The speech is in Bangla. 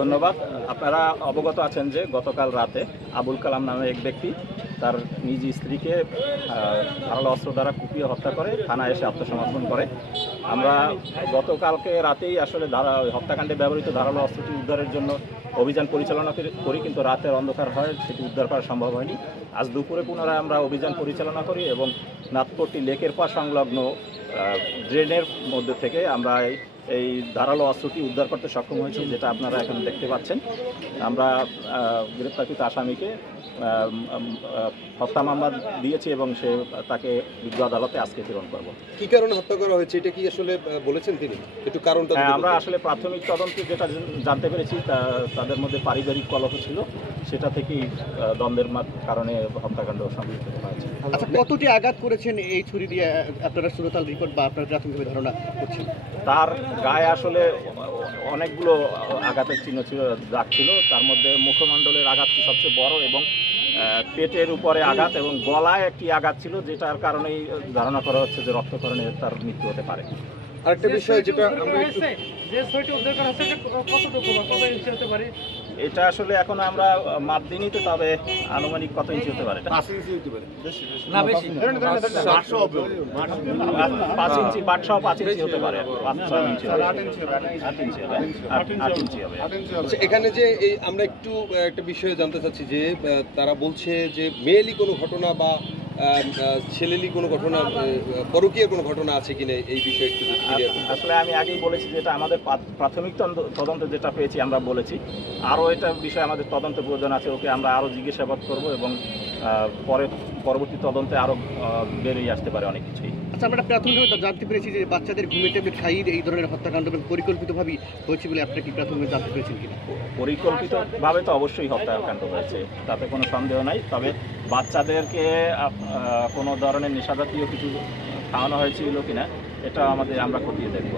ধন্যবাদ। আপনারা অবগত আছেন যে গতকাল রাতে আবুল কালাম নামে এক ব্যক্তি তার নিজ স্ত্রীকে ধারালো অস্ত্র দ্বারা কুপিয়ে হত্যা করে থানায় এসে আত্মসমর্পণ করে। আমরা গতকালকে রাতেই আসলে হত্যাকাণ্ডে ব্যবহৃত ধারালো অস্ত্রটি উদ্ধারের জন্য অভিযান পরিচালনা করি, কিন্তু রাতের অন্ধকার হয় সেটি উদ্ধার করা সম্ভব হয়নি। আজ দুপুরে পুনরায় আমরা অভিযান পরিচালনা করি এবং নাথপট্টি লেকের পাশ সংলগ্ন ড্রেনের মধ্যে থেকে আমরা এই ধারালো অস্ত্রটি উদ্ধার করতে সক্ষম হয়েছি, যেটা আপনারা এখন দেখতে পাচ্ছেন। আমরা গ্রেপ্তারকৃত আসামিকে হত্যা মামলা দিয়েছি এবং তাকে বিজ্ঞ আদালতে আজকে প্রেরণ করব। কি কারণে হত্যা করা হয়েছে এটা কি আসলে বলেছেন তিনি? একটু কারণটা আমরা আসলে প্রাথমিক তদন্তে যেটা জানতে পেরেছি তাদের মধ্যে পারিবারিক কলহ ছিল, সেটা থেকেই দ্বন্দ্বের কারণে হত্যাকাণ্ড সংঘটিত হয়েছে। আচ্ছা, কতটি আঘাত করেছেন এই ছুরি দিয়ে আপনারা সুরতাল রিপোর্ট বা আপনার প্রাথমিকভাবে ধারণা করছেন? তার গায়ে আসলে অনেকগুলো আঘাতের চিহ্ন ছিল, দাগ ছিল। তার মধ্যে মুখমণ্ডলের আঘাতটি সবচেয়ে বড় এবং পেটের উপরে আঘাত এবং গলায় একটি আঘাত ছিল, যেটার কারণেই ধারণা করা হচ্ছে যে রক্তক্ষরণে তার মৃত্যু হতে পারে। আরেকটা বিষয় যেটা আমরা এটা আসলে এখন আমরা মাপ দিইনি তো, তবে আনুমানিক কত ইঞ্চি হতে পারে? 5 ইঞ্চি, 5 ইঞ্চি হতে পারে, 5-6 ইঞ্চি হবে, 8 ইঞ্চি হবে। এখানে যে এই আমরা একটু একটা বিষয়ে জানতে চাচ্ছি যে তারা বলছে যে মেয়েলি কোনো ঘটনা বা ছেলেলি কোনো ঘটনা, পরকীয় কোনো ঘটনা আছে কিনা এই বিষয়ে একটু আসলে আমি আগেই বলেছি যে এটা আমাদের প্রাথমিক তদন্ত যেটা পেয়েছি আমরা বলেছি। আরও এটা বিষয়ে আমাদের তদন্ত প্রয়োজন আছে, ওকে আমরা আরও জিজ্ঞাসাবাদ করব এবং পরবর্তী তদন্তে আরও বেরিয়ে আসতে পারে অনেক কিছুই। আচ্ছা, আমরা প্রাথমিকভাবে জানতে পেরেছি যে বাচ্চাদের ঘুমের ট্যাবলেট খাইয়ে এই ধরনের হত্যাকাণ্ড পরিকল্পিতভাবেই হয়েছে বলে আপনারা কি প্রাথমিকভাবে জানতে পেরেছেন কিনা? পরিকল্পিতভাবে তো অবশ্যই হত্যাকাণ্ড হয়েছে, তাতে কোনো সন্দেহ নাই। তবে বাচ্চাদেরকে কোনো ধরনের নেশাজাতীয় কিছু খাওয়ানো হয়েছিল কিনা এটা আমরা খতিয়ে দেখব।